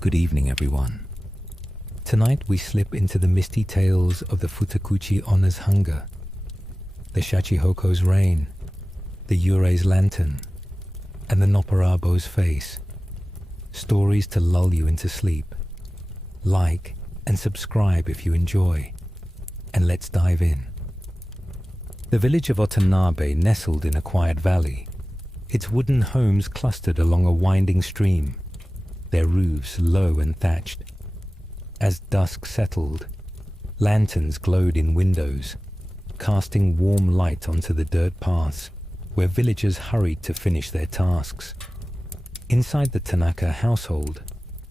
Good evening, everyone. Tonight we slip into the misty tales of the Futakuchi Onna's hunger, the Shachihoko's rain, the Yurei's lantern, and the Nopparabo's face. Stories to lull you into sleep. Like and subscribe if you enjoy, and let's dive in. The village of Watanabe nestled in a quiet valley, its wooden homes clustered along a winding stream, their roofs low and thatched. As dusk settled, lanterns glowed in windows, casting warm light onto the dirt paths where villagers hurried to finish their tasks. Inside the Tanaka household,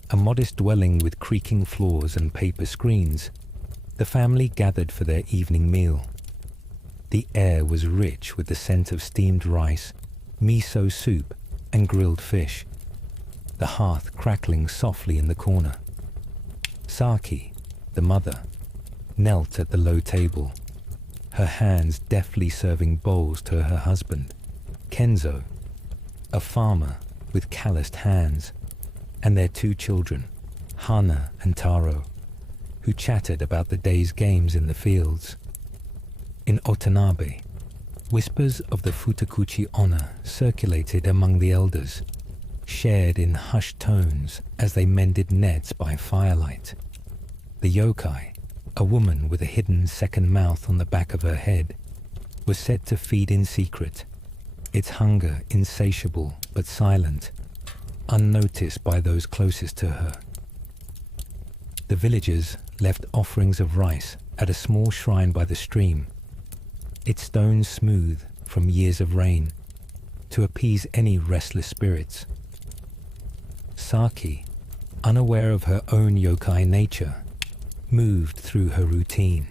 a modest dwelling with creaking floors and paper screens, the family gathered for their evening meal. The air was rich with the scent of steamed rice, miso soup, and grilled fish, the hearth crackling softly in the corner. Saki, the mother, knelt at the low table, her hands deftly serving bowls to her husband, Kenzo, a farmer with calloused hands, and their two children, Hana and Taro, who chatted about the day's games in the fields. In Watanabe, whispers of the Futakuchi Onna circulated among the elders, shared in hushed tones as they mended nets by firelight. The Yokai, a woman with a hidden second mouth on the back of her head, was said to feed in secret, its hunger insatiable but silent, unnoticed by those closest to her. The villagers left offerings of rice at a small shrine by the stream, its stones smooth from years of rain, to appease any restless spirits. Saki, unaware of her own yokai nature, moved through her routine,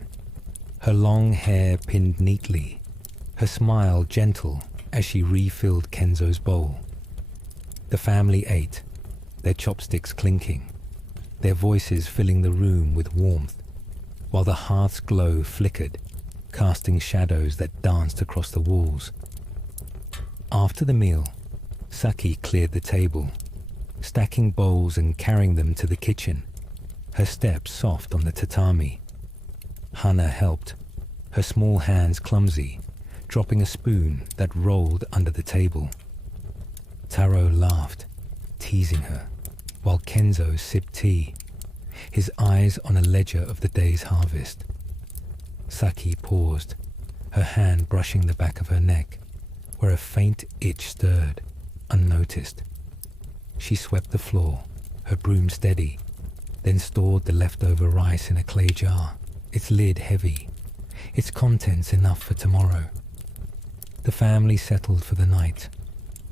her long hair pinned neatly, her smile gentle as she refilled Kenzo's bowl. The family ate, their chopsticks clinking, their voices filling the room with warmth, while the hearth's glow flickered, casting shadows that danced across the walls. After the meal, Saki cleared the table, stacking bowls and carrying them to the kitchen, her steps soft on the tatami. Hana helped, her small hands clumsy, dropping a spoon that rolled under the table. Taro laughed, teasing her, while Kenzo sipped tea, his eyes on a ledger of the day's harvest. Saki paused, her hand brushing the back of her neck, where a faint itch stirred, unnoticed. She swept the floor, her broom steady, then stored the leftover rice in a clay jar, its lid heavy, its contents enough for tomorrow. The family settled for the night,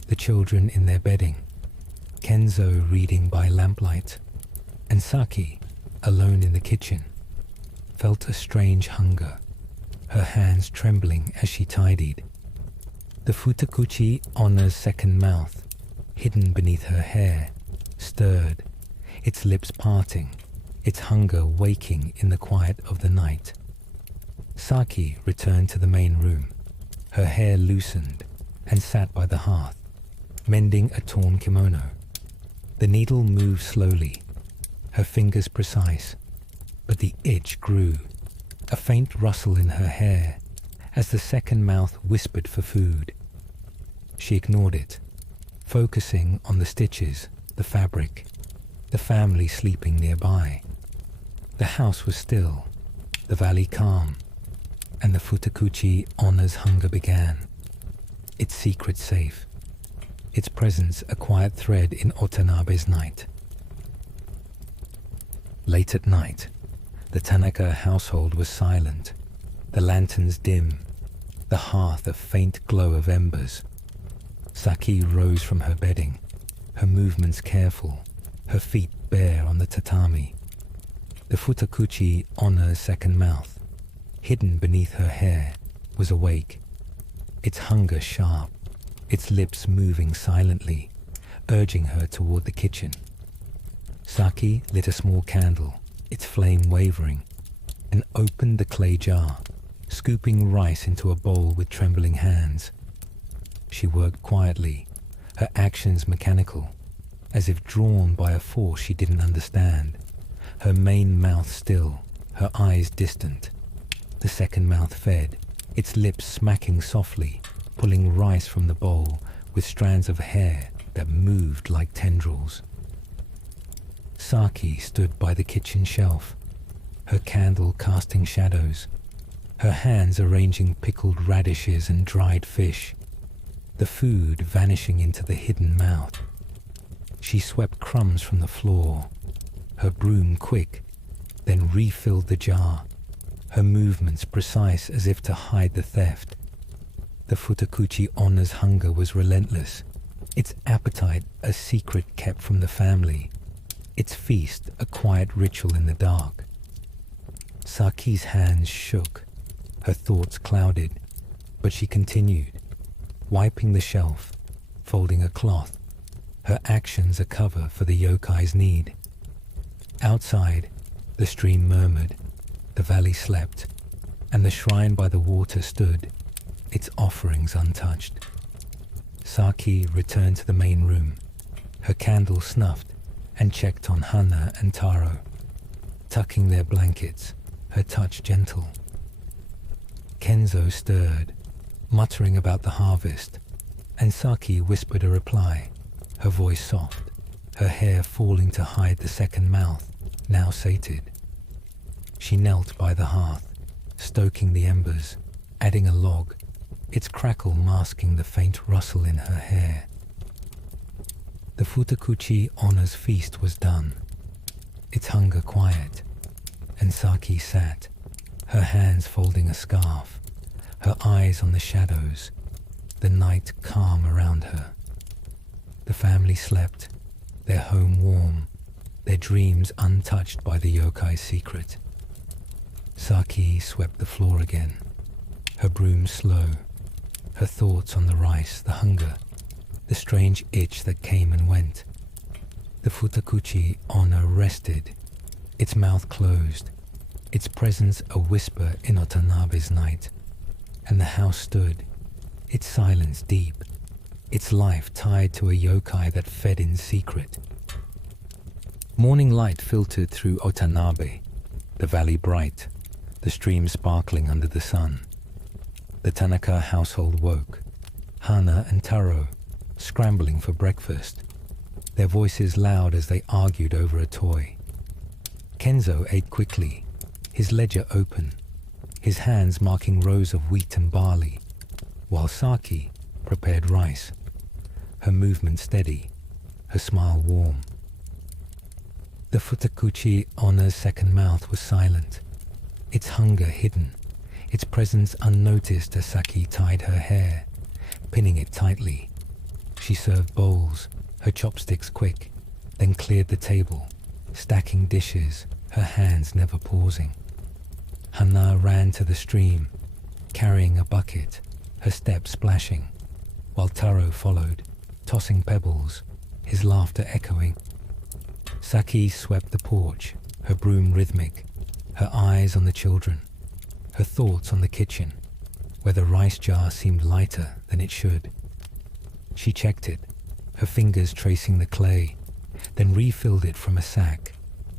the children in their bedding, Kenzo reading by lamplight, and Saki, alone in the kitchen, felt a strange hunger, her hands trembling as she tidied. The Futakuchi Onna's second mouth, hidden beneath her hair, stirred, its lips parting, its hunger waking in the quiet of the night. Saki returned to the main room, her hair loosened, and sat by the hearth, mending a torn kimono. The needle moved slowly, her fingers precise, but the itch grew, a faint rustle in her hair as the second mouth whispered for food. She ignored it, focusing on the stitches, the fabric, the family sleeping nearby. The house was still, the valley calm, and the Futakuchi Onna's hunger began, its secret safe, its presence a quiet thread in Watanabe's night. Late at night, the Tanaka household was silent, the lanterns dim, the hearth a faint glow of embers. Saki rose from her bedding, her movements careful, her feet bare on the tatami. The Futakuchi Onna's second mouth, hidden beneath her hair, was awake, its hunger sharp, its lips moving silently, urging her toward the kitchen. Saki lit a small candle, its flame wavering, and opened the clay jar, scooping rice into a bowl with trembling hands. She worked quietly, her actions mechanical, as if drawn by a force she didn't understand. Her main mouth still, her eyes distant. The second mouth fed, its lips smacking softly, pulling rice from the bowl with strands of hair that moved like tendrils. Saki stood by the kitchen shelf, her candle casting shadows, her hands arranging pickled radishes and dried fish, the food vanishing into the hidden mouth. She swept crumbs from the floor, her broom quick, then refilled the jar, her movements precise as if to hide the theft. The Futakuchi Onna's hunger was relentless, its appetite a secret kept from the family, its feast a quiet ritual in the dark. Saki's hands shook, her thoughts clouded, but she continued, wiping the shelf, folding a cloth, her actions a cover for the yokai's need. Outside, the stream murmured, the valley slept, and the shrine by the water stood, its offerings untouched. Saki returned to the main room, her candle snuffed, and checked on Hana and Taro, tucking their blankets, her touch gentle. Kenzo stirred, muttering about the harvest, and Saki whispered a reply, her voice soft, her hair falling to hide the second mouth, now sated. She knelt by the hearth, stoking the embers, adding a log, its crackle masking the faint rustle in her hair. The Futakuchi Onna's feast was done, its hunger quiet, and Saki sat, her hands folding a scarf, her eyes on the shadows, the night calm around her. The family slept, their home warm, their dreams untouched by the yokai's secret. Saki swept the floor again, her broom slow, her thoughts on the rice, the hunger, the strange itch that came and went. The Futakuchi Onna rested, its mouth closed, its presence a whisper in Watanabe's night, and the house stood, its silence deep, its life tied to a yokai that fed in secret. Morning light filtered through Watanabe, the valley bright, the stream sparkling under the sun. The Tanaka household woke, Hana and Taro scrambling for breakfast, their voices loud as they argued over a toy. Kenzo ate quickly, his ledger open, his hands marking rows of wheat and barley, while Saki prepared rice, her movement steady, her smile warm. The Futakuchi Onna's second mouth was silent, its hunger hidden, its presence unnoticed as Saki tied her hair, pinning it tightly. She served bowls, her chopsticks quick, then cleared the table, stacking dishes, her hands never pausing. Hana ran to the stream, carrying a bucket, her steps splashing, while Taro followed, tossing pebbles, his laughter echoing. Saki swept the porch, her broom rhythmic, her eyes on the children, her thoughts on the kitchen, where the rice jar seemed lighter than it should. She checked it, her fingers tracing the clay, then refilled it from a sack,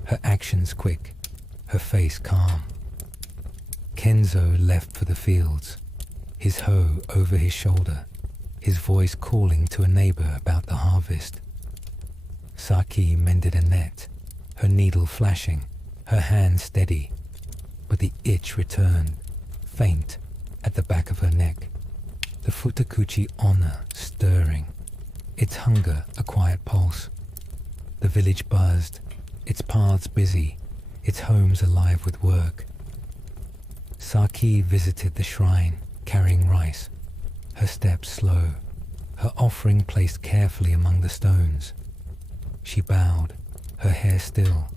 her actions quick, her face calm. Kenzo left for the fields, his hoe over his shoulder, his voice calling to a neighbor about the harvest. Saki mended a net, her needle flashing, her hand steady, but the itch returned, faint, at the back of her neck. The Futakuchi Onna stirring, its hunger a quiet pulse. The village buzzed, its paths busy, its homes alive with work. Saki visited the shrine, carrying rice, her steps slow, her offering placed carefully among the stones. She bowed, her hair still,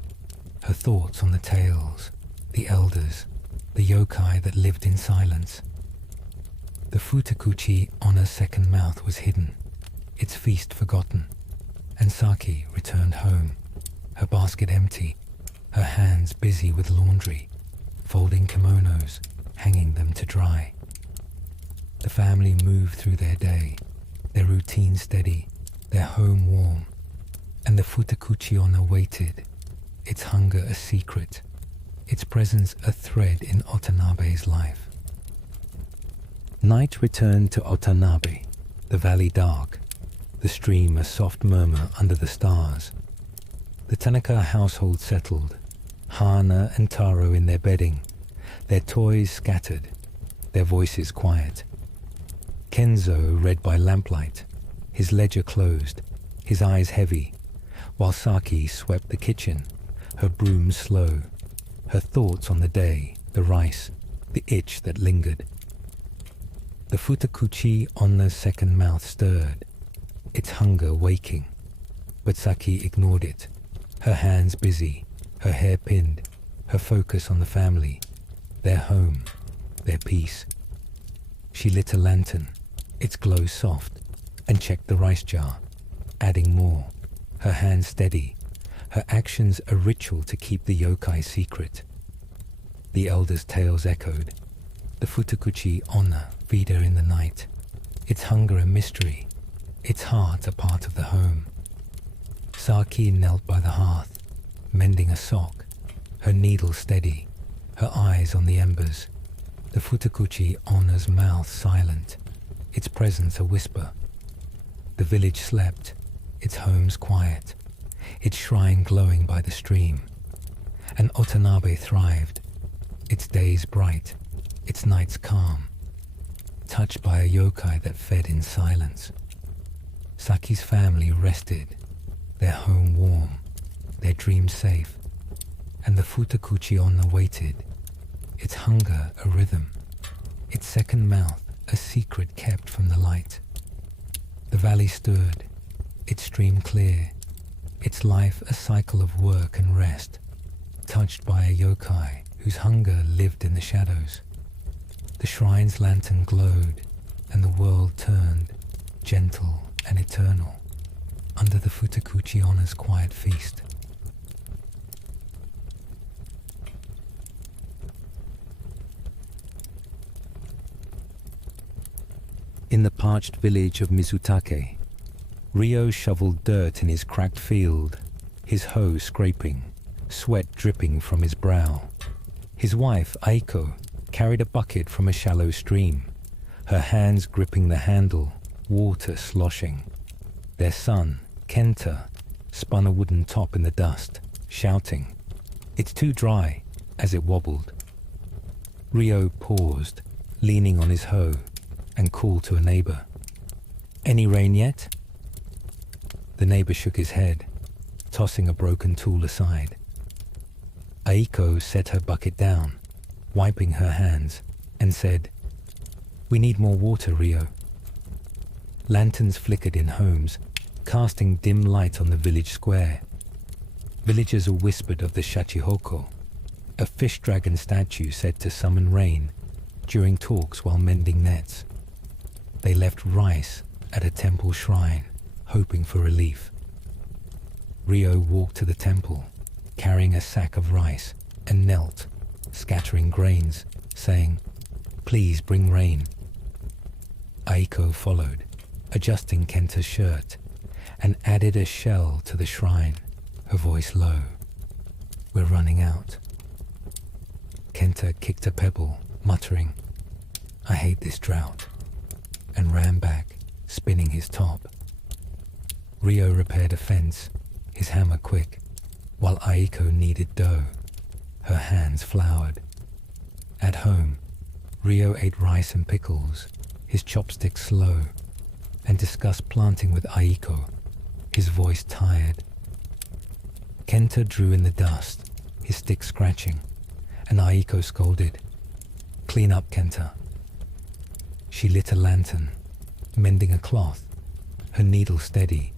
her thoughts on the tales, the elders, the yokai that lived in silence. The Futakuchi Onna's second mouth was hidden, its feast forgotten, and Saki returned home, her basket empty, her hands busy with laundry, folding kimonos, hanging them to dry. The family moved through their day, their routine steady, their home warm. And the Futakuchi Onna waited, its hunger a secret, its presence a thread in Watanabe's life. Night returned to Watanabe, the valley dark, the stream a soft murmur under the stars. The Tanaka household settled, Hana and Taro in their bedding, their toys scattered, their voices quiet. Kenzo read by lamplight, his ledger closed, his eyes heavy, while Saki swept the kitchen, her broom slow, her thoughts on the day, the rice, the itch that lingered. The Futakuchi Onna's second mouth stirred, its hunger waking, but Saki ignored it, her hands busy, her hair pinned, her focus on the family, their home, their peace. She lit a lantern, its glow soft, and checked the rice jar, adding more, her hands steady, her actions a ritual to keep the yokai secret. The elders' tales echoed, the Futakuchi Onna feed her in the night, its hunger a mystery, its heart a part of the home. Saki knelt by the hearth, mending a sock, her needle steady, her eyes on the embers, the Futakuchi Onna's mouth silent, its presence a whisper. The village slept, its homes quiet, its shrine glowing by the stream. And Watanabe thrived, its days bright, its nights calm, touched by a yokai that fed in silence. Saki's family rested, their home warm, their dreams safe, and the Futakuchi Onna waited, its hunger a rhythm, its second mouth a secret kept from the light. The valley stood, its stream clear, its life a cycle of work and rest, touched by a yokai whose hunger lived in the shadows. The shrine's lantern glowed, and the world turned, gentle and eternal, under the Futakuchi Onna's quiet feast. In the parched village of Mizutake, Ryo shoveled dirt in his cracked field, his hoe scraping, sweat dripping from his brow. His wife, Aiko, carried a bucket from a shallow stream, her hands gripping the handle, water sloshing. Their son, Kenta, spun a wooden top in the dust, shouting, "It's too dry," as it wobbled. Ryo paused, leaning on his hoe, and called to a neighbor, "Any rain yet?" The neighbor shook his head, tossing a broken tool aside. Aiko set her bucket down, wiping her hands, and said, "We need more water, Ryo." Lanterns flickered in homes, casting dim light on the village square. Villagers whispered of the Shachihoko, a fish dragon statue said to summon rain during talks while mending nets. They left rice at a temple shrine, hoping for relief. Ryo walked to the temple, carrying a sack of rice, and knelt, scattering grains, saying, "Please bring rain." Aiko followed, adjusting Kenta's shirt, and added a shell to the shrine, her voice low. "We're running out." Kenta kicked a pebble, muttering, "I hate this drought," and ran back, spinning his top. Ryo repaired a fence, his hammer quick, while Aiko kneaded dough. Her hands floured. At home, Ryo ate rice and pickles, his chopsticks slow, and discussed planting with Aiko, his voice tired. Kenta drew in the dust, his stick scratching, and Aiko scolded, "Clean up, Kenta." She lit a lantern, mending a cloth, her needle steady,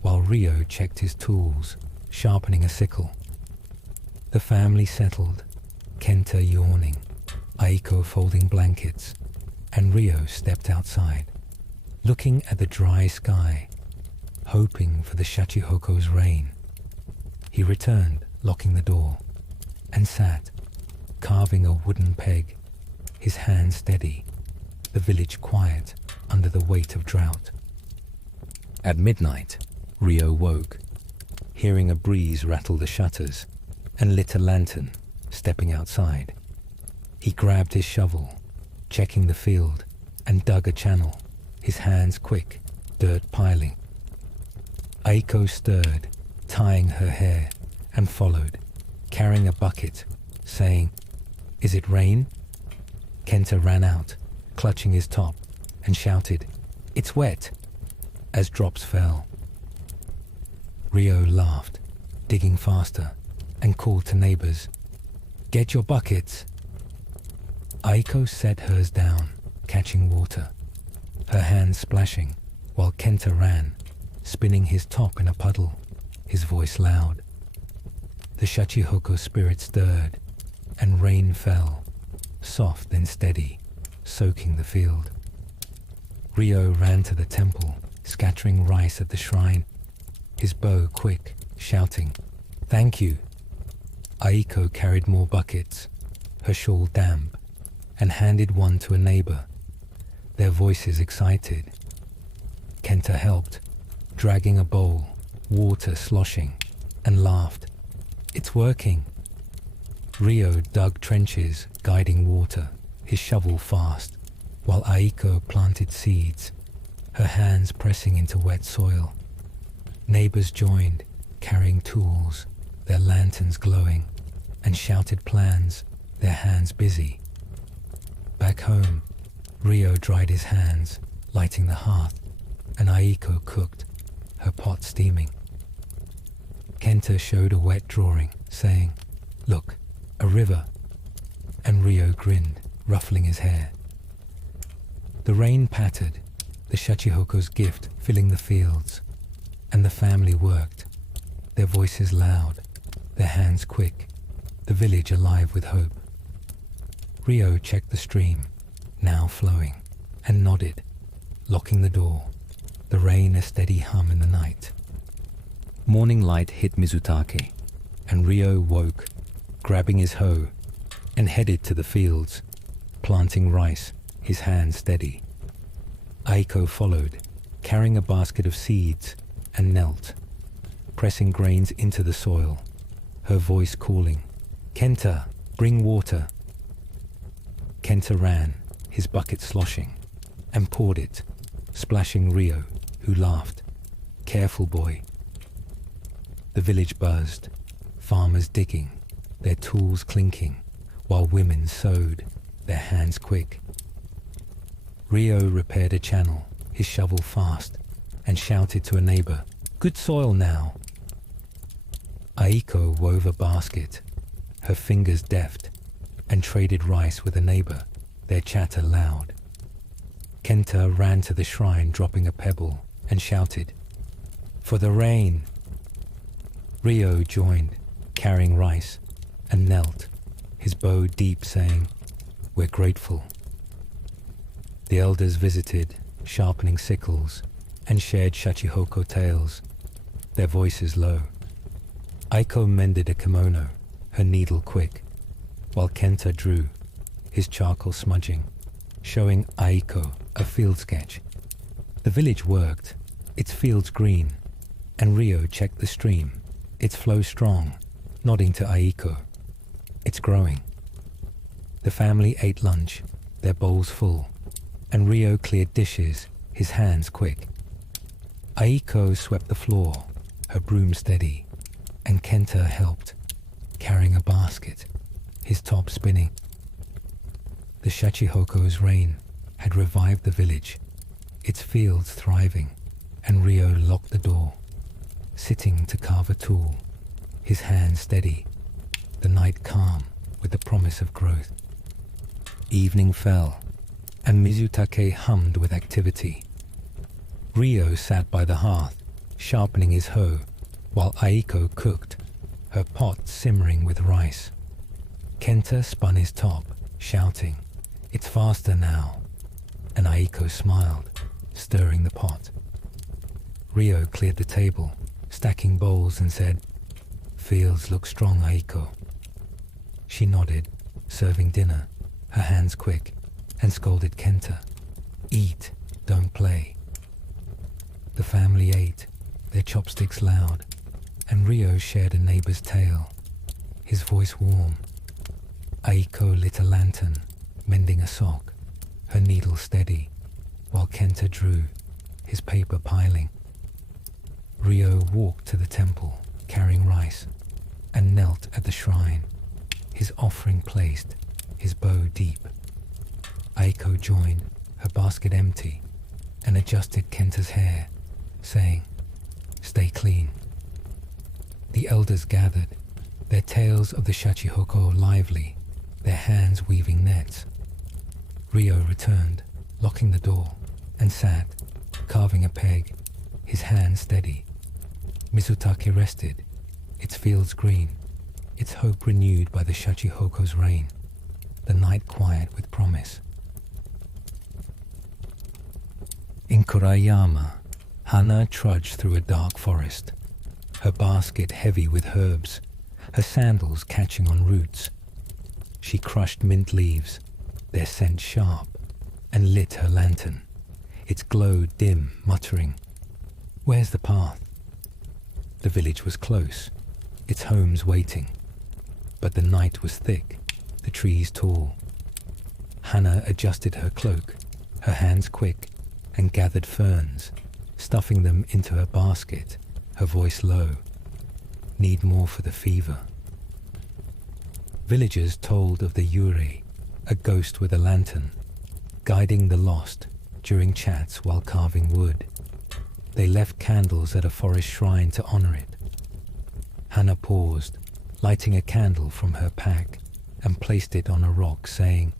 while Ryo checked his tools, sharpening a sickle. The family settled, Kenta yawning, Aiko folding blankets, and Ryo stepped outside, looking at the dry sky, hoping for the Shachihoko's rain. He returned, locking the door, and sat, carving a wooden peg, his hand steady, the village quiet under the weight of drought. At midnight, Ryo woke, hearing a breeze rattle the shutters, and lit a lantern, stepping outside. He grabbed his shovel, checking the field, and dug a channel, his hands quick, dirt piling. Aiko stirred, tying her hair, and followed, carrying a bucket, saying, "Is it rain?" Kenta ran out, clutching his top, and shouted, "It's wet," as drops fell. Rio laughed, digging faster, and called to neighbors, "Get your buckets." Aiko set hers down, catching water, her hands splashing, while Kenta ran, spinning his top in a puddle, his voice loud. The Shachihoko spirit stirred, and rain fell, soft and steady, soaking the field. Rio ran to the temple, scattering rice at the shrine, his bow quick, shouting, "Thank you." Aiko carried more buckets, her shawl damp, and handed one to a neighbor, their voices excited. Kenta helped, dragging a bowl, water sloshing, and laughed, "It's working." Rio dug trenches, guiding water, his shovel fast, while Aiko planted seeds, her hands pressing into wet soil. Neighbors joined, carrying tools, their lanterns glowing, and shouted plans, their hands busy. Back home, Rio dried his hands, lighting the hearth, and Aiko cooked, her pot steaming. Kenta showed a wet drawing, saying, "Look, a river," and Rio grinned, ruffling his hair. The rain pattered, the Shachihoko's gift filling the fields, and the family worked, their voices loud, their hands quick, the village alive with hope. Rio checked the stream, now flowing, and nodded, locking the door, the rain a steady hum in the night. Morning light hit Mizutake, and Rio woke, grabbing his hoe, and headed to the fields, planting rice, his hands steady. Aiko followed, carrying a basket of seeds, and knelt, pressing grains into the soil, her voice calling, "Kenta, bring water." Kenta ran, his bucket sloshing, and poured it, splashing Rio, who laughed, "Careful, boy." The village buzzed, farmers digging, their tools clinking, while women sewed, their hands quick. Rio repaired a channel, his shovel fast, and shouted to a neighbor, "Good soil now." Aiko wove a basket, her fingers deft, and traded rice with a neighbor, their chatter loud. Kenta ran to the shrine, dropping a pebble, and shouted, "For the rain." Rio joined, carrying rice, and knelt, his bow deep, saying, "We're grateful." The elders visited, sharpening sickles, and shared Shachihoko tales, their voices low. Aiko mended a kimono, her needle quick, while Kenta drew, his charcoal smudging, showing Aiko a field sketch. The village worked, its fields green, and Rio checked the stream, its flow strong, nodding to Aiko. "It's growing." The family ate lunch, their bowls full, and Rio cleared dishes, his hands quick. Aiko swept the floor, her broom steady, and Kenta helped, carrying a basket, his top spinning. The Shachihoko's rain had revived the village, its fields thriving, and Rio locked the door, sitting to carve a tool, his hands steady, the night calm with the promise of growth. Evening fell, and Mizutake hummed with activity. Rio sat by the hearth, sharpening his hoe, while Aiko cooked, her pot simmering with rice. Kenta spun his top, shouting, "It's faster now," and Aiko smiled, stirring the pot. Rio cleared the table, stacking bowls, and said, "Fields look strong, Aiko." She nodded, serving dinner, her hands quick, and scolded Kenta, "Eat, don't play." The family ate, their chopsticks loud, and Rio shared a neighbor's tale, his voice warm. Aiko lit a lantern, mending a sock, her needle steady, while Kenta drew, his paper piling. Rio walked to the temple, carrying rice, and knelt at the shrine, his offering placed, his bow deep. Aiko joined, her basket empty, and adjusted Kenta's hair, saying, "Stay clean." The elders gathered, their tales of the Shachihoko lively, their hands weaving nets. Rio returned, locking the door, and sat, carving a peg, his hand steady. Mizutake rested, its fields green, its hope renewed by the Shachihoko's rain, the night quiet with promise. In Kurayama, Hana trudged through a dark forest, her basket heavy with herbs, her sandals catching on roots. She crushed mint leaves, their scent sharp, and lit her lantern, its glow dim, muttering, "Where's the path?" The village was close, its homes waiting, but the night was thick, the trees tall. Hana adjusted her cloak, her hands quick, and gathered ferns, stuffing them into her basket, her voice low. "Need more for the fever." Villagers told of the Yurei, a ghost with a lantern, guiding the lost during chats while carving wood. They left candles at a forest shrine to honor it. Hana paused, lighting a candle from her pack, and placed it on a rock, saying,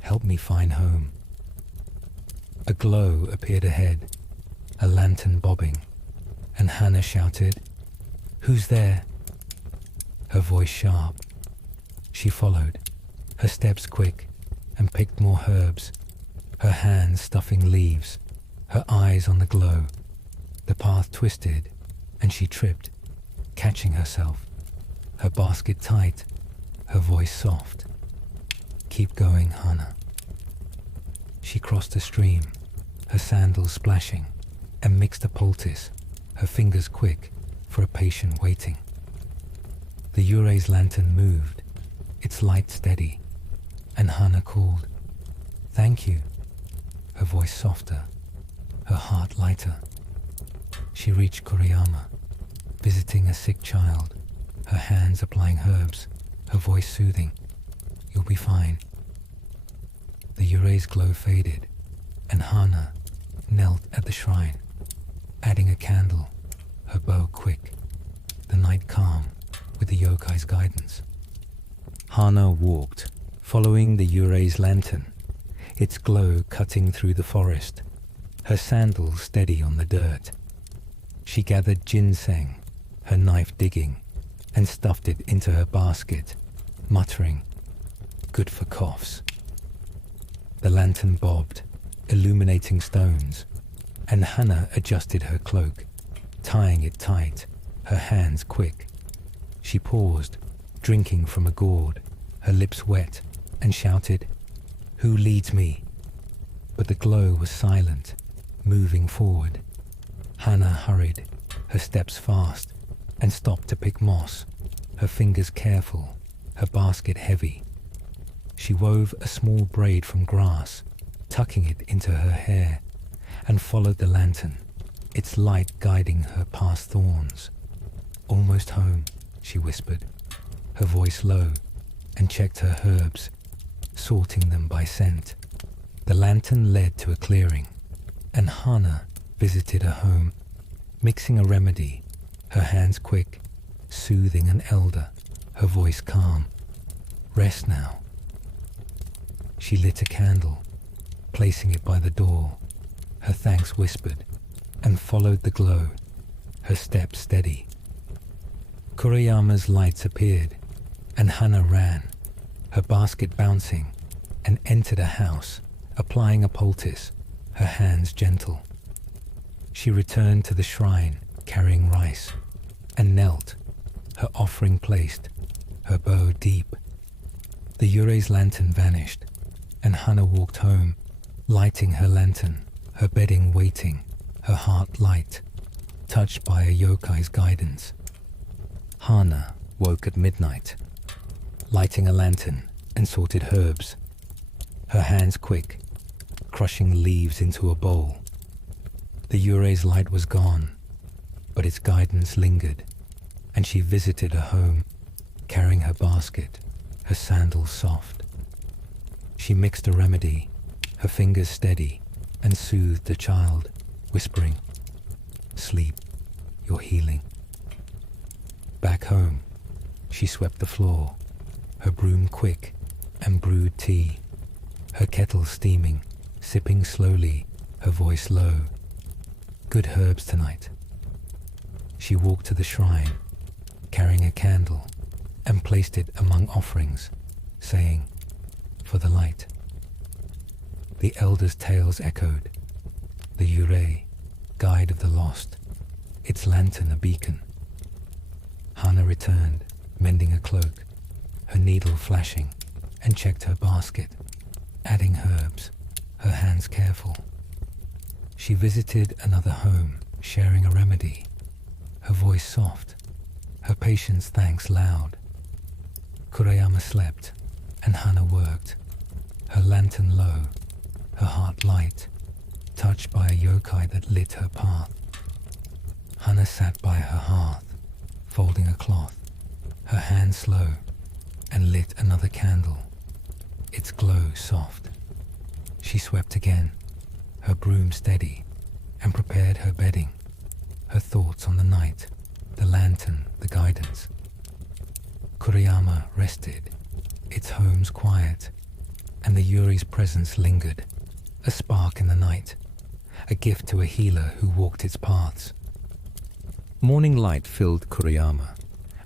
"Help me find home." A glow appeared ahead, a lantern bobbing, and Hana shouted, "Who's there?" Her voice sharp. She followed, her steps quick, and picked more herbs, her hands stuffing leaves, her eyes on the glow. The path twisted, and she tripped, catching herself, her basket tight, her voice soft. "Keep going, Hana." She crossed a stream, her sandals splashing, and mixed a poultice, her fingers quick for a patient waiting. The Yurei's lantern moved, its light steady, and Hana called, "Thank you," her voice softer, her heart lighter. She reached Kuriyama, visiting a sick child, her hands applying herbs, her voice soothing, "You'll be fine." The Yurei's glow faded, and Hana knelt at the shrine, adding a candle, her bow quick, the night calm with the Yokai's guidance. Hana walked, following the Yurei's lantern, its glow cutting through the forest, her sandals steady on the dirt. She gathered ginseng, her knife digging, and stuffed it into her basket, muttering, "Good for coughs." The lantern bobbed, illuminating stones, and Hana adjusted her cloak, tying it tight, her hands quick. She paused, drinking from a gourd, her lips wet, and shouted, "Who leads me?" But the glow was silent, moving forward. Hana hurried, her steps fast, and stopped to pick moss, her fingers careful, her basket heavy. She wove a small braid from grass, tucking it into her hair, and followed the lantern, its light guiding her past thorns. "Almost home," she whispered, her voice low, and checked her herbs, sorting them by scent. The lantern led to a clearing, and Hana visited a home, mixing a remedy, her hands quick, soothing an elder, her voice calm. "Rest now." She lit a candle, placing it by the door, her thanks whispered, and followed the glow, her steps steady. Kuriyama's lights appeared, and Hana ran, her basket bouncing, and entered a house, applying a poultice, her hands gentle. She returned to the shrine, carrying rice, and knelt, her offering placed, her bow deep. The Yurei's lantern vanished, and Hana walked home, lighting her lantern, her bedding waiting, her heart light, touched by a yokai's guidance. Hana woke at midnight, lighting a lantern and sorted herbs, her hands quick, crushing leaves into a bowl. The Yurei's light was gone, but its guidance lingered, and she visited a home, carrying her basket, her sandals soft. She mixed a remedy, her fingers steady, and soothed the child, whispering, "Sleep, you're healing." Back home, she swept the floor, her broom quick, and brewed tea, her kettle steaming, sipping slowly, her voice low. "Good herbs tonight." She walked to the shrine, carrying a candle, and placed it among offerings, saying, "For the light." The elders' tales echoed. The Yurei, guide of the lost, its lantern a beacon. Hana returned, mending a cloak, her needle flashing, and checked her basket, adding herbs, her hands careful. She visited another home, sharing a remedy, her voice soft, her patient's thanks loud. Kurayama slept, and Hana worked, her lantern low, her heart light, touched by a yokai that lit her path. Hana sat by her hearth, folding a cloth, her hand slow, and lit another candle, its glow soft. She swept again, her broom steady, and prepared her bedding, her thoughts on the night, the lantern, the guidance. Kurayama rested, its home's quiet, and the Yuri's presence lingered, a spark in the night, a gift to a healer who walked its paths. Morning light filled Kurayama,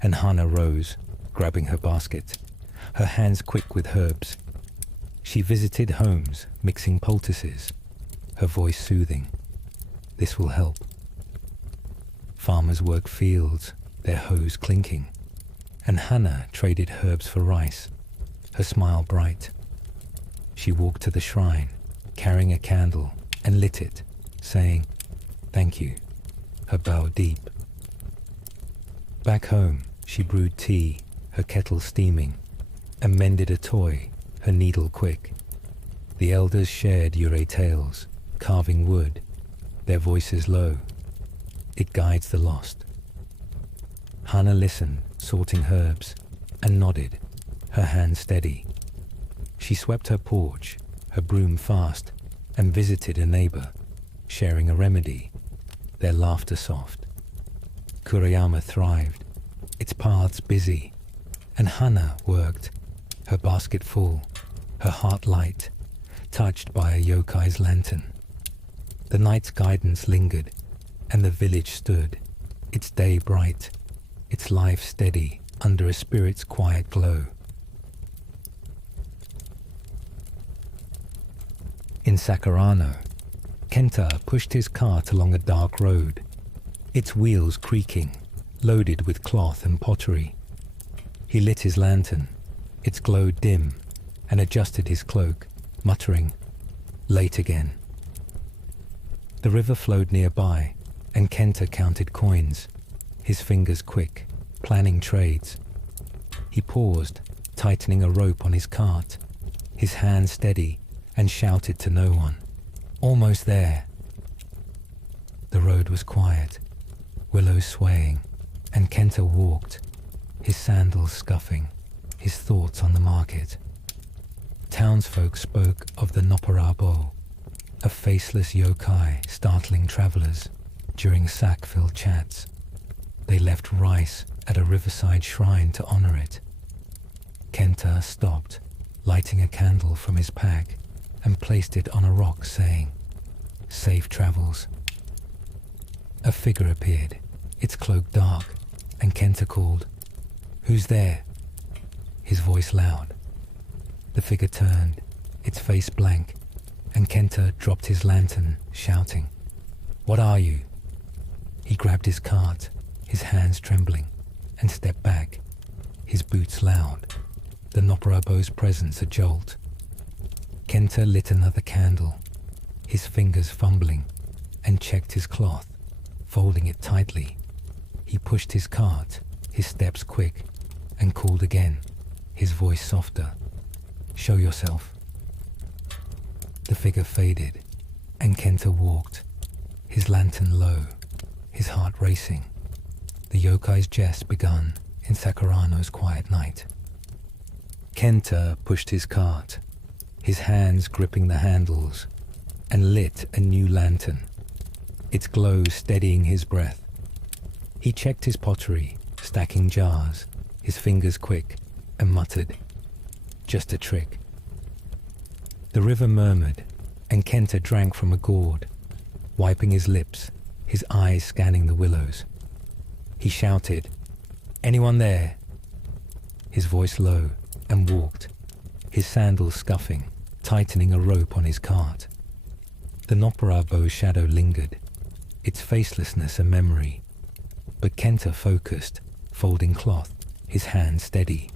and Hana rose, grabbing her basket, her hands quick with herbs. She visited homes, mixing poultices, her voice soothing. "This will help." Farmers work fields, their hoes clinking, and Hana traded herbs for rice, her smile bright. She walked to the shrine, carrying a candle, and lit it, saying, "Thank you," her bow deep. Back home, she brewed tea, her kettle steaming, and mended a toy, her needle quick. The elders shared Yurei tales, carving wood, their voices low. It guides the lost. Hana listened, sorting herbs, and nodded, her hand steady. She swept her porch, her broom fast, and visited a neighbor, sharing a remedy, their laughter soft. Kurayama thrived, its paths busy, and Hana worked, her basket full, her heart light, touched by a yokai's lantern. The night's guidance lingered, and the village stood, its day bright, its life steady under a spirit's quiet glow. In Sakurano, Kenta pushed his cart along a dark road, its wheels creaking, loaded with cloth and pottery. He lit his lantern, its glow dim, and adjusted his cloak, muttering, "Late again." The river flowed nearby, and Kenta counted coins, his fingers quick, planning trades. He paused, tightening a rope on his cart, his hand steady, and shouted to no one, "Almost there." The road was quiet, willows swaying, and Kenta walked, his sandals scuffing, his thoughts on the market. Townsfolk spoke of the Nopperabo, a faceless yokai startling travelers during sack-filled chats. They left rice at a riverside shrine to honor it. Kenta stopped, lighting a candle from his pack, and placed it on a rock, saying, "Safe travels." A figure appeared, its cloak dark, and Kenta called, "Who's there?" His voice loud. The figure turned, its face blank, and Kenta dropped his lantern, shouting, "What are you?" He grabbed his cart, his hands trembling, and stepped back, his boots loud, the Nopparabo's presence a jolt. Kenta lit another candle, his fingers fumbling, and checked his cloth, folding it tightly. He pushed his cart, his steps quick, and called again, his voice softer. "Show yourself." The figure faded, and Kenta walked, his lantern low, his heart racing. The yokai's jest begun in Sakurano's quiet night. Kenta pushed his cart, his hands gripping the handles, and lit a new lantern, its glow steadying his breath. He checked his pottery, stacking jars, his fingers quick, and muttered, "Just a trick." The river murmured, and Kenta drank from a gourd, wiping his lips, his eyes scanning the willows. He shouted, "Anyone there?" His voice low, and walked, his sandals scuffing, tightening a rope on his cart. The Nopara bow's shadow lingered, its facelessness a memory. But Kenta focused, folding cloth, his hand steady.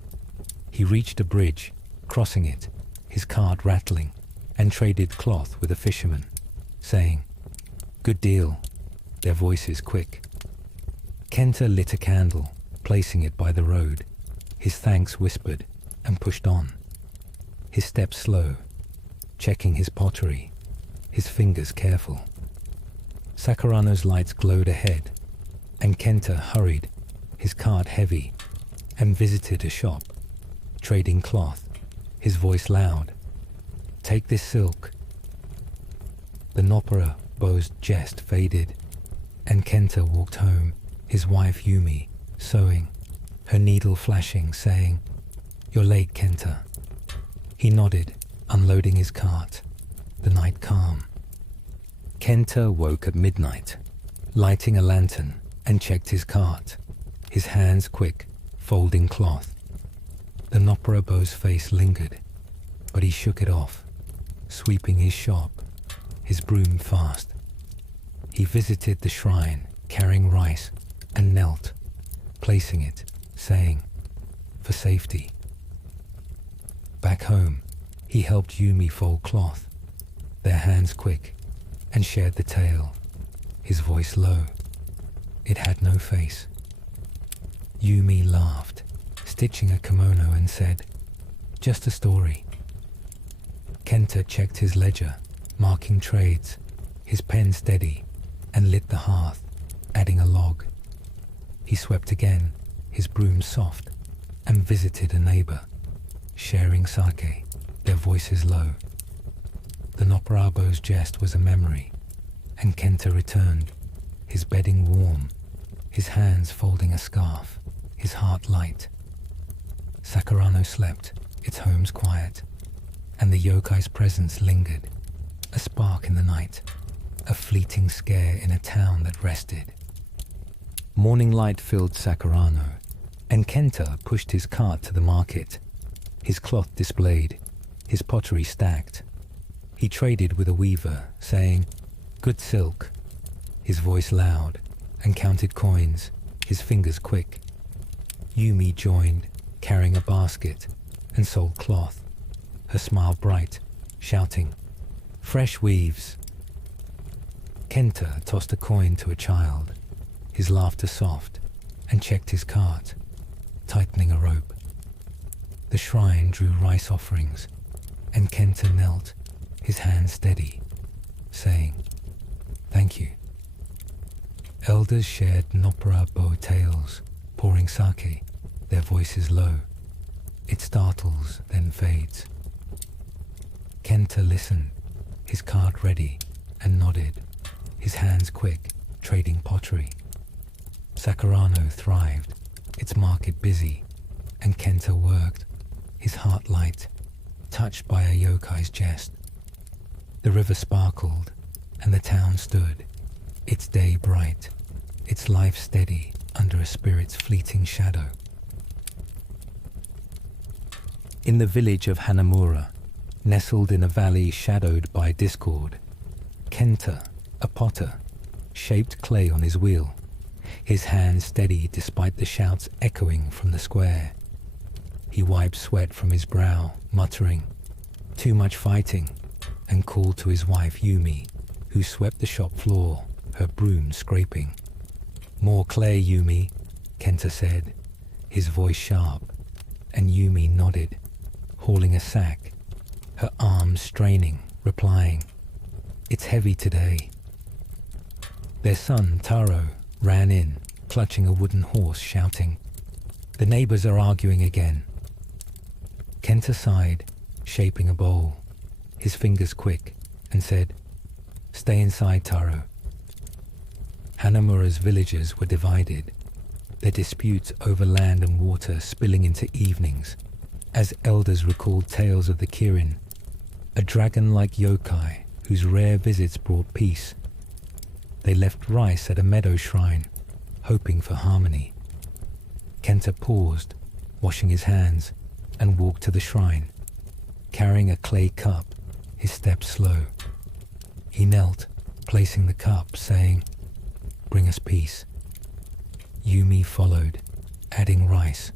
He reached a bridge, crossing it, his cart rattling, and traded cloth with a fisherman, saying, "Good deal," their voices quick. Kenta lit a candle, placing it by the road, his thanks whispered, and pushed on. His steps slow, checking his pottery, his fingers careful. Sakurano's lights glowed ahead, and Kenta hurried, his cart heavy, and visited a shop, trading cloth, his voice loud. "Take this silk." The Nopara bow's jest faded, and Kenta walked home, his wife Yumi sewing, her needle flashing, saying, "You're late, Kenta." He nodded, unloading his cart, the night calm. Kenta woke at midnight, lighting a lantern, and checked his cart, his hands quick, folding cloth. The Nopara bow's face lingered, but he shook it off, sweeping his shop, his broom fast. He visited the shrine, carrying rice, and knelt, placing it, saying, "For safety." Back home, he helped Yumi fold cloth, their hands quick, and shared the tale, his voice low. It had no face. Yumi laughed, stitching a kimono, and said, "Just a story." Kenta checked his ledger, marking trades, his pen steady, and lit the hearth, adding a log. He swept again, his broom soft, and visited a neighbor, sharing sake, their voices low. The Noparabo's jest was a memory, and Kenta returned, his bedding warm, his hands folding a scarf, his heart light. Sakurano slept, its home's quiet, and the yokai's presence lingered, a spark in the night, a fleeting scare in a town that rested. Morning light filled Sakurano, and Kenta pushed his cart to the market, his cloth displayed, his pottery stacked. He traded with a weaver, saying, "Good silk," his voice loud, and counted coins, his fingers quick. Yumi joined, carrying a basket, and sold cloth, her smile bright, shouting, "Fresh weaves." Kenta tossed a coin to a child, his laughter soft, and checked his cart, tightening a rope. The shrine drew rice offerings, and Kenta knelt, his hands steady, saying, "Thank you." Elders shared Nopara bow tales, pouring sake, their voices low. It startles, then fades. Kenta listened, his cart ready, and nodded, his hands quick, trading pottery. Sakurano thrived, its market busy, and Kenta worked, his heart light, touched by a yokai's jest. The river sparkled, and the town stood, its day bright, its life steady under a spirit's fleeting shadow. In the village of Hanamura, nestled in a valley shadowed by discord, Kenta, a potter, shaped clay on his wheel, his hands steady despite the shouts echoing from the square. He wiped sweat from his brow, muttering, "Too much fighting," and called to his wife Yumi, who swept the shop floor, her broom scraping. "More clay, Yumi," Kenta said, his voice sharp, and Yumi nodded, hauling a sack, her arms straining, replying, "It's heavy today." Their son, Taro, ran in, clutching a wooden horse, shouting, "The neighbors are arguing again." Kenta sighed, shaping a bowl, his fingers quick, and said, "Stay inside, Taro." Hanamura's villagers were divided, their disputes over land and water spilling into evenings, as elders recalled tales of the Kirin, a dragon-like yokai whose rare visits brought peace. They left rice at a meadow shrine, hoping for harmony. Kenta paused, washing his hands, and walked to the shrine, carrying a clay cup, his steps slow. He knelt, placing the cup, saying, "Bring us peace." Yumi followed, adding rice,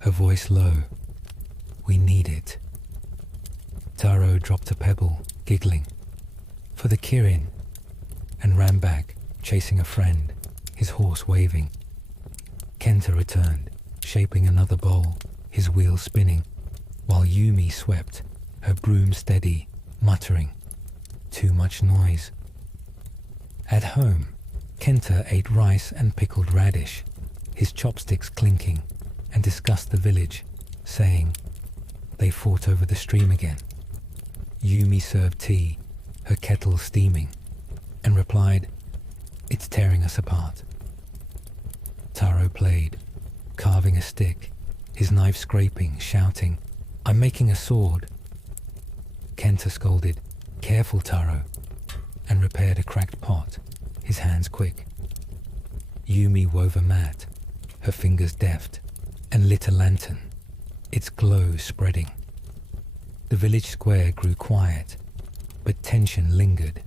her voice low, "We need it." Taro dropped a pebble, giggling, "For the Kirin," and ran back, chasing a friend, his horse waving. Kenta returned, shaping another bowl, his wheel spinning, while Yumi swept, her broom steady, muttering, "Too much noise." At home, Kenta ate rice and pickled radish, his chopsticks clinking, and discussed the village, saying, "They fought over the stream again." Yumi served tea, her kettle steaming, and replied, "It's tearing us apart." Taro played, carving a stick, his knife scraping, shouting, "I'm making a sword." Kenta scolded, "Careful, Taro," and repaired a cracked pot, his hands quick. Yumi wove a mat, her fingers deft, and lit a lantern, its glow spreading. The village square grew quiet, but tension lingered,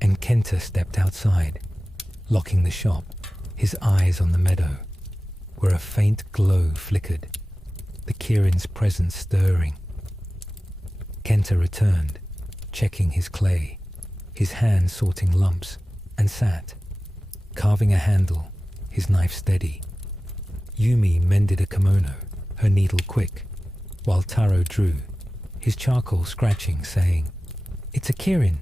and Kenta stepped outside, locking the shop, his eyes on the meadow, where a faint glow flickered, the Kirin's presence stirring. Kenta returned, checking his clay, his hand sorting lumps, and sat, carving a handle, his knife steady. Yumi mended a kimono, her needle quick, while Taro drew, his charcoal scratching, saying, "It's a Kirin."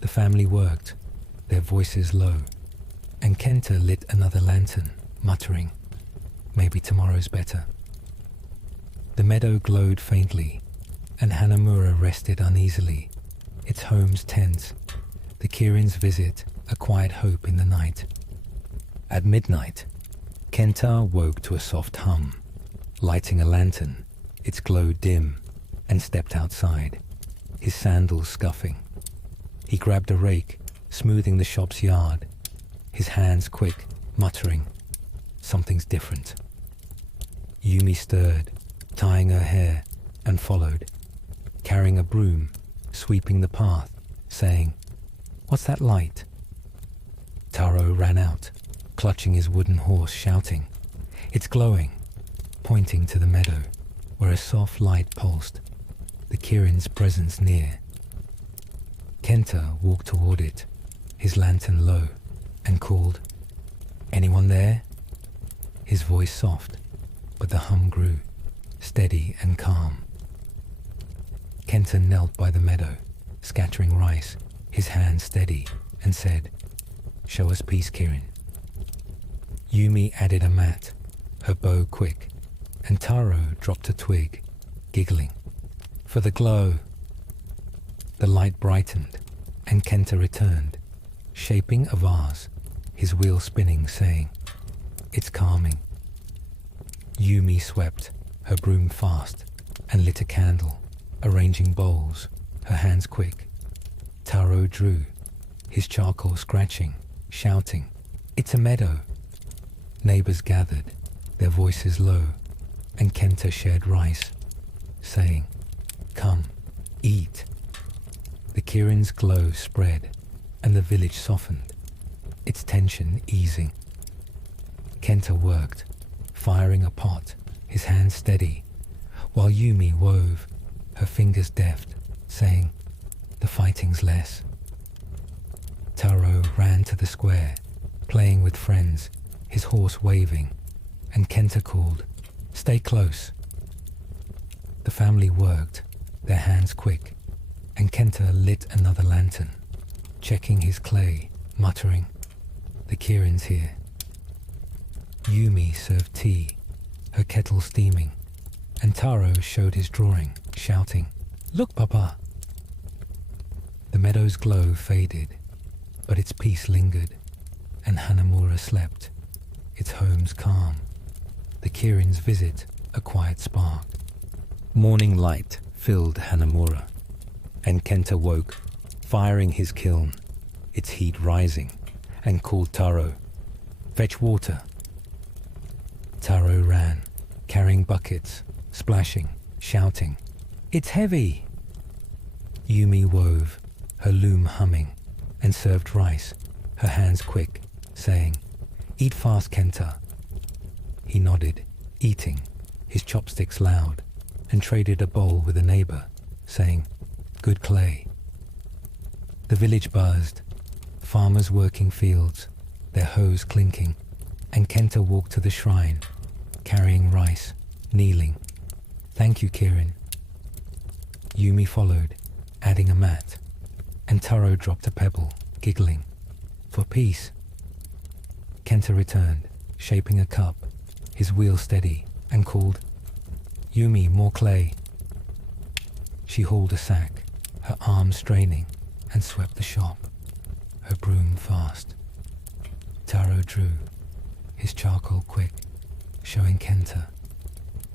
The family worked, their voices low, and Kenta lit another lantern, muttering, "Maybe tomorrow's better." The meadow glowed faintly, and Hanamura rested uneasily, its homes tense, the Kirin's visit a quiet hope in the night. At midnight, Kenta woke to a soft hum, lighting a lantern, its glow dim, and stepped outside, his sandals scuffing. He grabbed a rake, smoothing the shop's yard, his hands quick, muttering, "Something's different." Yumi stirred, tying her hair, and followed, carrying a broom, sweeping the path, saying, "What's that light?" Taro ran out, clutching his wooden horse, shouting, "It's glowing," pointing to the meadow, where a soft light pulsed, the Kirin's presence near. Kenta walked toward it, his lantern low, and called, "Anyone there?" His voice soft, but the hum grew, steady and calm. Kenta knelt by the meadow, scattering rice, his hand steady, and said, "Show us peace, Kirin." Yumi added a mat, her bow quick, and Taro dropped a twig, giggling, "For the glow." The light brightened, and Kenta returned, shaping a vase, his wheel spinning, saying, "It's calming." Yumi swept, her broom fast, and lit a candle, arranging bowls, her hands quick. Taro drew, his charcoal scratching, shouting, "It's a meadow." Neighbors gathered, their voices low, and Kenta shared rice, saying, "Come, eat." The Kirin's glow spread, and the village softened, its tension easing. Kenta worked, firing a pot, his hands steady, while Yumi wove, her fingers deft, saying, "The fighting's less." Taro ran to the square, playing with friends, his horse waving, and Kenta called, "Stay close." The family worked, their hands quick, and Kenta lit another lantern, checking his clay, muttering, "The Kirin's here." Yumi served tea, her kettle steaming, and Taro showed his drawing, shouting, "Look, Papa!" The meadow's glow faded, but its peace lingered, and Hanamura slept, its home's calm, the Kirin's visit a quiet spark. Morning light filled Hanamura, and Kenta woke, firing his kiln, its heat rising, and called Taro, "Fetch water." Taro ran, carrying buckets, splashing, shouting, "It's heavy!" Yumi wove, her loom humming, and served rice, her hands quick, saying, "Eat fast, Kenta." He nodded, eating, his chopsticks loud, and traded a bowl with a neighbor, saying, "Good clay." The village buzzed, farmers working fields, their hoes clinking, and Kenta walked to the shrine, carrying rice, kneeling. "Thank you, Kirin." Yumi followed, adding a mat, and Taro dropped a pebble, giggling, "For peace." Kenta returned, shaping a cup, his wheel steady, and called, "Yumi, more clay." She hauled a sack, her arms straining, and swept the shop, her broom fast. Taro drew, his charcoal quick, showing Kenta,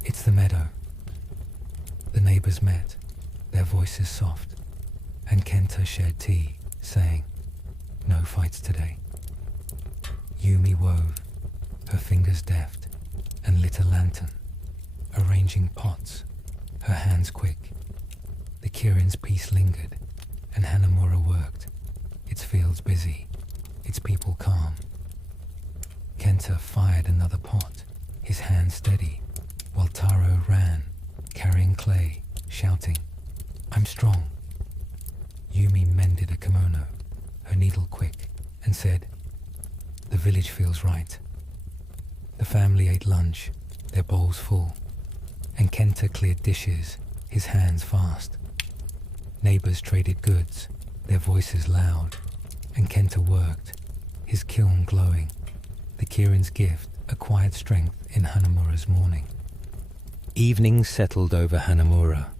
"It's the meadow." The neighbors met, their voices soft, and Kenta shared tea, saying, "No fights today." Yumi wove, her fingers deft, and lit a lantern, arranging pots, her hands quick. The Kirin's peace lingered, and Hanamura worked, its fields busy, its people calm. Kenta fired another pot, his hands steady, while Taro ran, carrying clay, shouting, "I'm strong." Yumi mended a kimono, her needle quick, and said, "The village feels right." The family ate lunch, their bowls full, and Kenta cleared dishes, his hands fast. Neighbors traded goods, their voices loud, and Kenta worked, his kiln glowing, the Kirin's gift a quiet strength in Hanamura's morning. Evening settled over Hanamura,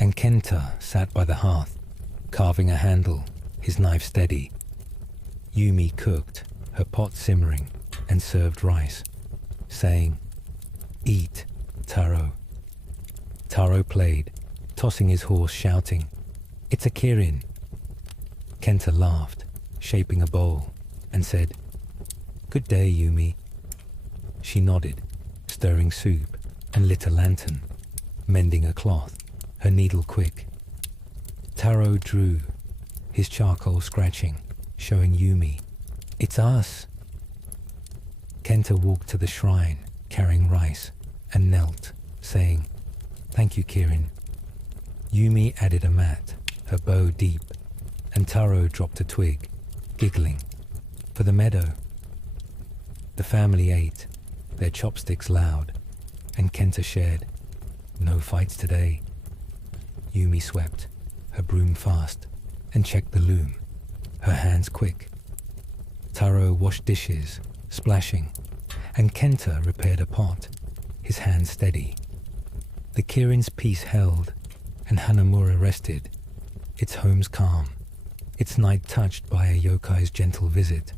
and Kenta sat by the hearth, carving a handle, his knife steady. Yumi cooked, her pot simmering, and served rice, saying, "Eat, Taro." Taro played, tossing his horse, shouting, "It's a Kirin." Kenta laughed, shaping a bowl, and said, "Good day, Yumi." She nodded, stirring soup, and lit a lantern, mending a cloth, her needle quick. Taro drew, his charcoal scratching, showing Yumi, "It's us." Kenta walked to the shrine, carrying rice, and knelt, saying, "Thank you, Kirin." Yumi added a mat, her bow deep, and Taro dropped a twig, giggling, "For the meadow." The family ate, their chopsticks loud, and Kenta shared, "No fights today." Yumi swept, her broom fast, and checked the loom, her hands quick. Taro washed dishes, splashing, and Kenta repaired a pot, his hands steady. The Kirin's peace held, and Hanamura rested, its home's calm, its night touched by a yokai's gentle visit.